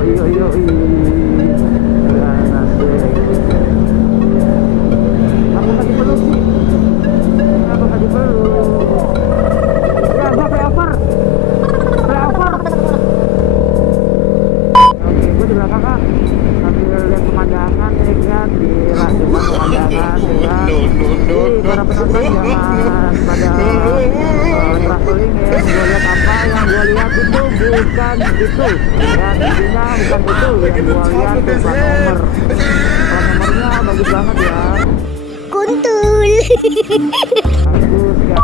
Yoi. Keren, asik. Aku tadi peluk sih. Aku tadi peluk. Ya, gua flyover. Oke, gua di belakang Kak. Sambil lihat pemandangan ya kan, gila cuma pemandangan ya kan. Jadi para penonton jangan pada traveling ya. Gua lihat apa yang gua lihat itu bukan itu. Ya, intinya bukan itu yang gua lihat tuh plat nomor. Plat nomornya bagus banget ya. Kuntul. Bagus ya.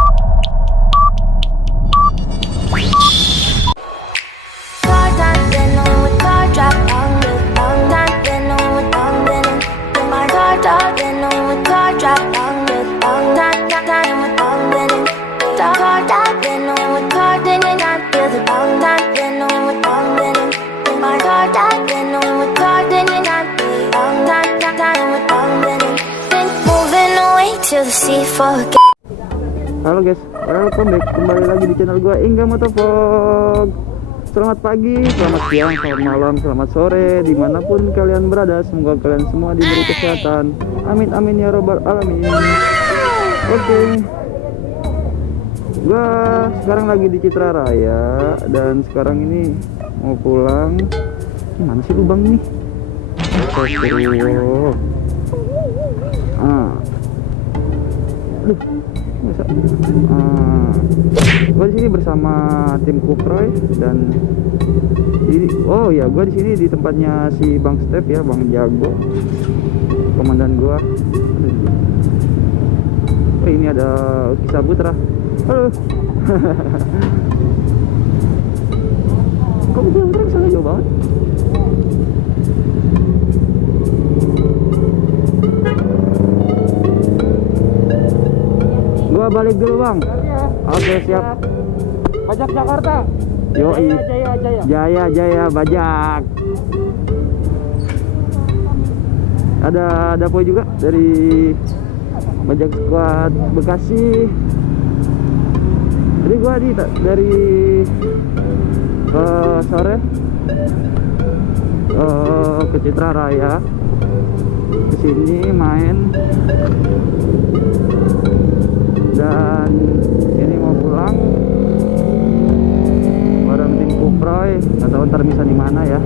Halo guys, welcome back kembali lagi di channel gua Ingga Motovlog. Selamat pagi, selamat siang, selamat malam, selamat sore, dimanapun kalian berada. Semoga kalian semua diberi kesehatan. Amin amin ya robbal alamin. Oke, gua sekarang lagi di Citra Raya dan sekarang ini mau pulang. Mana sih lubang nih? Gue di sini bersama tim Kufroy dan ini, oh ya, gue di sini di tempatnya si Bang Step ya, Bang Jago, komandan gue. Oh, ini ada Uki Saputra. Halo. Kok gue beneran sana jauh banget? Gua balik dulu bang. Oke siap. Bajak Jakarta. Yoi. Jaya bajak. Ada poin juga dari bajak squad Bekasi. Jadi gua dari sore ke Citra Raya, kesini main. Dan ini mau pulang bareng tim Kufroy. Nggak tahu ntar bisa di mana ya.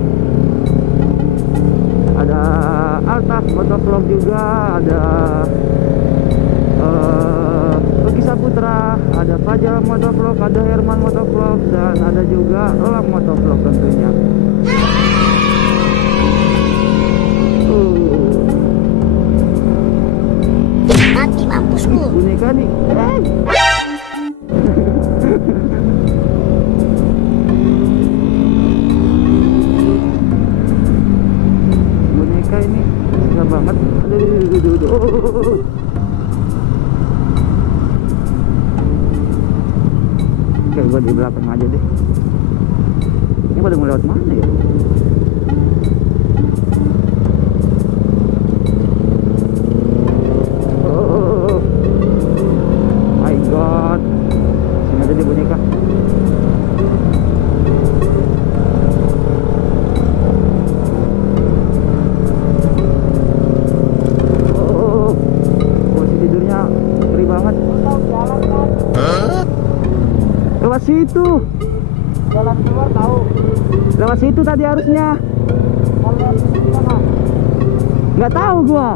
Ada Altaf Motovlog juga, ada Uki Saputra, ada Fajar Motovlog, ada Herman Motovlog, dan ada juga Elang Motovlog tentunya. Mati mampusmu. Boneka nih. Boneka ini susah banget. Aduh. Oke, gua di belakang aja deh. Ini pada mau lewat mana ya? Lewat situ. Jalan keluar tahu. Lewat situ tadi harusnya. Kalau lewat situ gimana? Nggak tahu gua.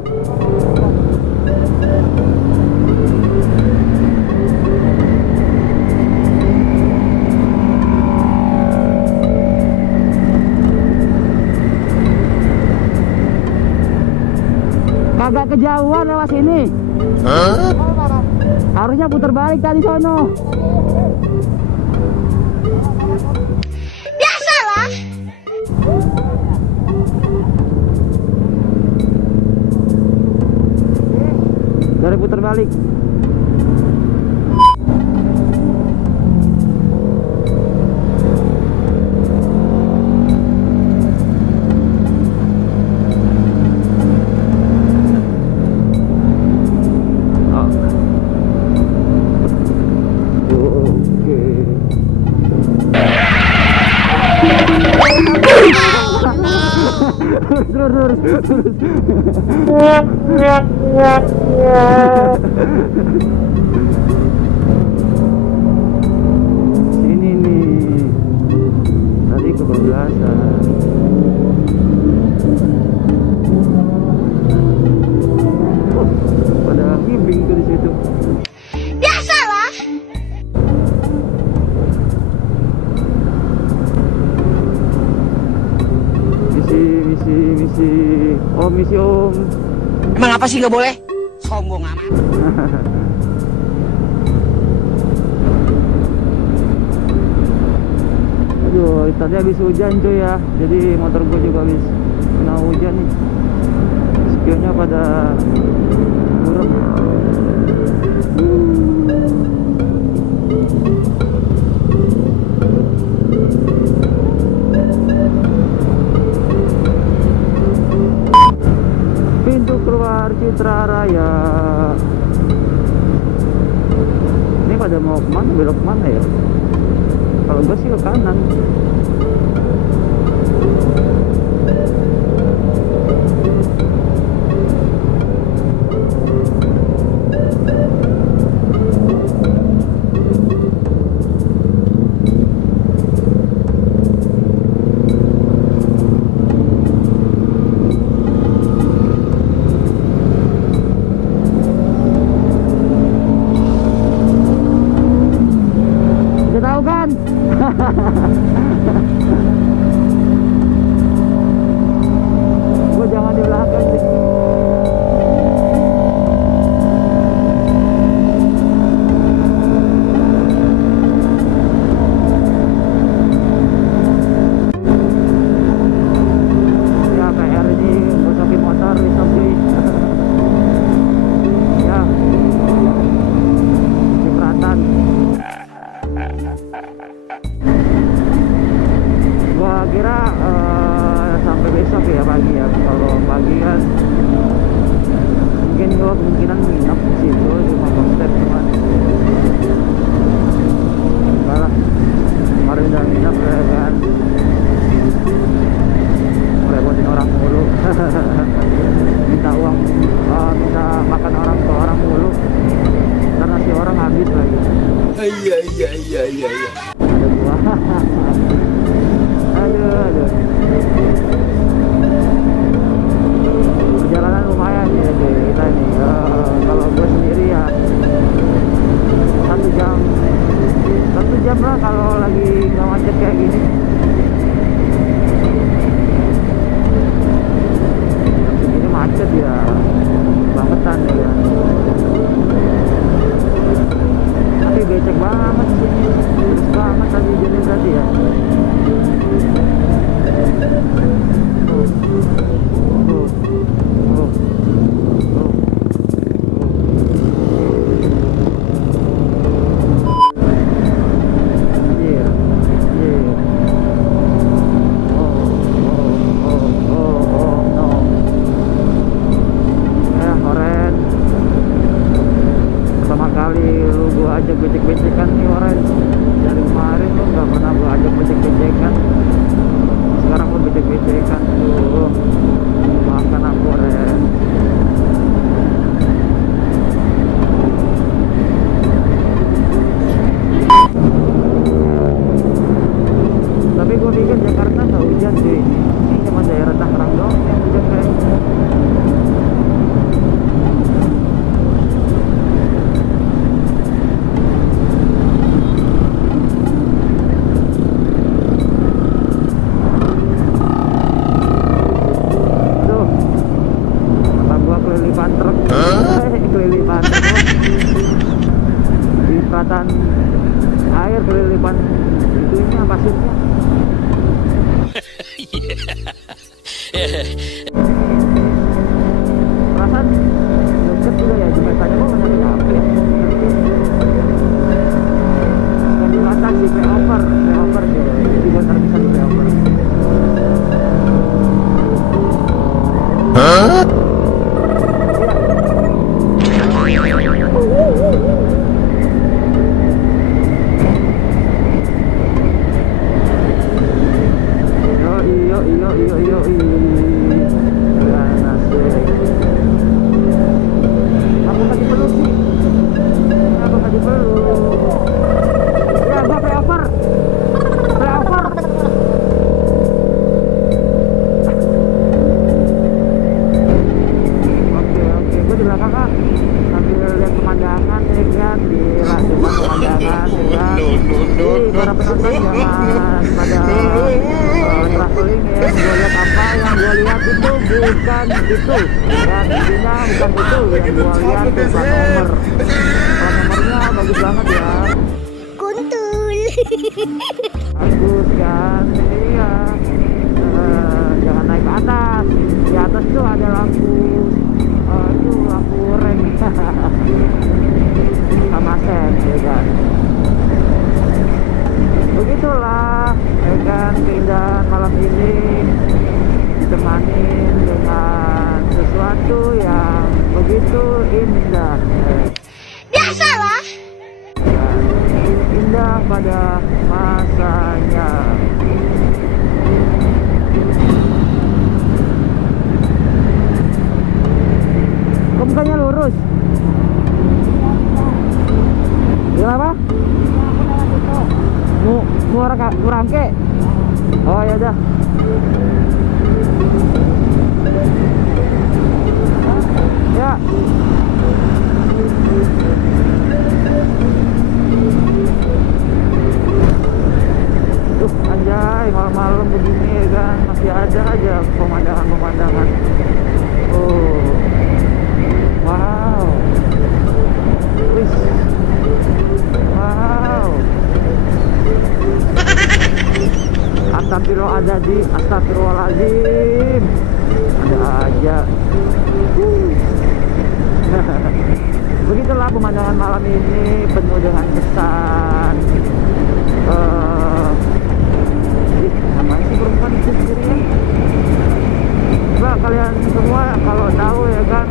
Kagak kejauhan lewat sini. Harusnya putar balik tadi sono. Biasalah. Dari putar balik. Sini nih. Tadi kebablasan. Oh, pada ngibing tuh di situ. Biasalah. Misi. Oh, misi om. Emang apa sih nggak boleh? Sombong amat. Aduh, tadi habis hujan cuy ya. Jadi motor gue juga habis kena hujan nih. Spionnya pada buruk. Pintu keluar Citra Raya. Ini pada mau kemana? Belok kemana ya? Kalau gue sih ke kanan. Udah tahu kan? Gue jangan di belakang sih. Ya PR ini gosokin motor di Shopee. Ya cipratan. Gua kira sampai besok ya pagi ya. Kalau pagi kan mungkin gua kemungkinan nginep di situ, cuma konsep cuman enggak lah. Kemarin udah nginep ya kan, merepotin orang mulu. Minta uang, minta makan orang ke orang mulu, karena si orang habis lagi. Iya. Ada gua. Aduh. Perjalanan lumayan ya cuy, kita nih. Kalau gue sendiri ya 1 jam lah kalau lagi nggak macet kayak gini. Segini macet ya, bangetan ya. Tapi becek banget sih, terus banget tadi jadi tadi ya. Pertama kali lu gua ajak becek-becekan nih Oren. Dari kemarin lu nggak pernah gua ajak becek-becekan. Sekarang lu becek-becekan tuh. Maafkan aku Oren. Tapi gua pikir Jakarta nggak hujan sih. Ini cuma daerah Tangerang doang yang hujan kayaknya. Kelilipan truk. Kelilipan truk di peratan air, kelilipan itunya pasirnya. Perasaan deket juga ya jembatannya, kok nggak nyampe. Bukan di atas sih, flyover sih, jadi gue ntar bisa di flyover. Yo. bukan itu dan intinya bukan itu yang gua lihat tuh plat nomor. Plat nomornya bagus banget ya, Kuntul. bagus kan. Iya. Jangan naik ke atas. Di atas tuh ada lampu itu lampu rem sama sen ya kan. Begitulah ya kan keindahan malam ini, ditemanin dengan sesuatu yang begitu indah. Biasalah. Ya, indah pada masanya. Kok mukanya lurus? Kenapa? Mau rangke? Oh ya udah. Ya. Anjay, malam-malam begini ya kan masih ada aja pemandangan-pemandangan. Oh. Wow. Wis. Wow. Astagfirullahaladzim. Ada aja. Begitulah pemandangan malam ini penuh dengan kesan. Ngapain sih perempuan itu sendirian? Coba kalian semua kalau tahu ya kan,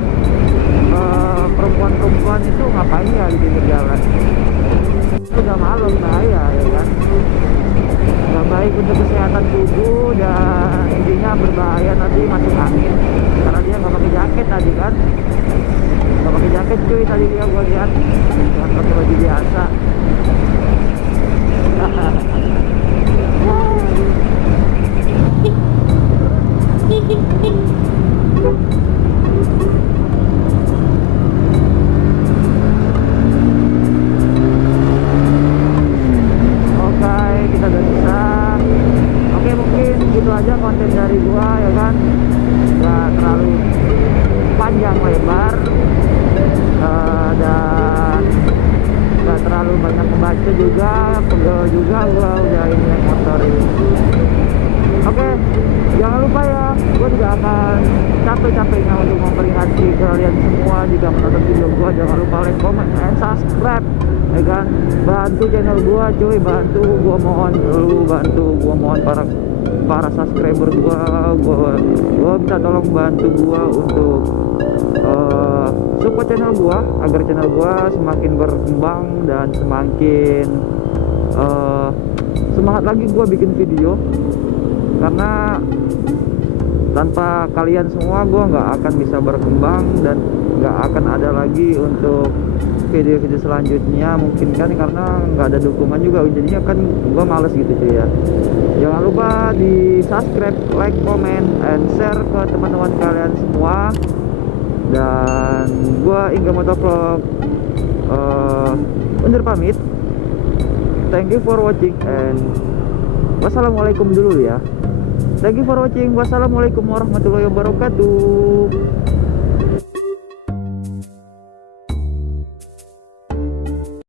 perempuan-perempuan itu ngapain ya di pinggir jalan? Udah malam bahaya ya kan, nggak baik untuk kesehatan tubuh dan intinya berbahaya nanti masuk angin karena dia nggak pakai jaket tadi kan, nggak pakai jaket cuy tadi dia gua lihat, cuma pakai baju biasa. Kita udah bisa. Oke, mungkin gitu aja konten dari gua ya kan, nggak terlalu panjang lebar dan nggak terlalu banyak membaca juga, pegel juga gua udah ini yang motor ini. Oke, jangan lupa ya, gua juga akan capek-capeknya untuk memperingati kalian semua jika menonton video gua. Jangan lupa like, comment, and subscribe ya kan, bantu channel gua cuy, bantu gua mohon lu, bantu gua mohon para subscriber gua minta tolong bantu gua untuk support channel gua agar channel gua semakin berkembang dan semakin semangat lagi gua bikin video, karena tanpa kalian semua gua nggak akan bisa berkembang dan nggak akan ada lagi untuk video-video selanjutnya mungkin kan, karena nggak ada dukungan juga jadinya kan gua males gitu cuy ya. Jangan lupa di subscribe, like, comment, and share ke teman-teman kalian semua. Dan gua Inga Motovlog undur pamit. Thank you for watching and wassalamualaikum dulu ya. Thank you for watching. Wassalamualaikum warahmatullahi wabarakatuh.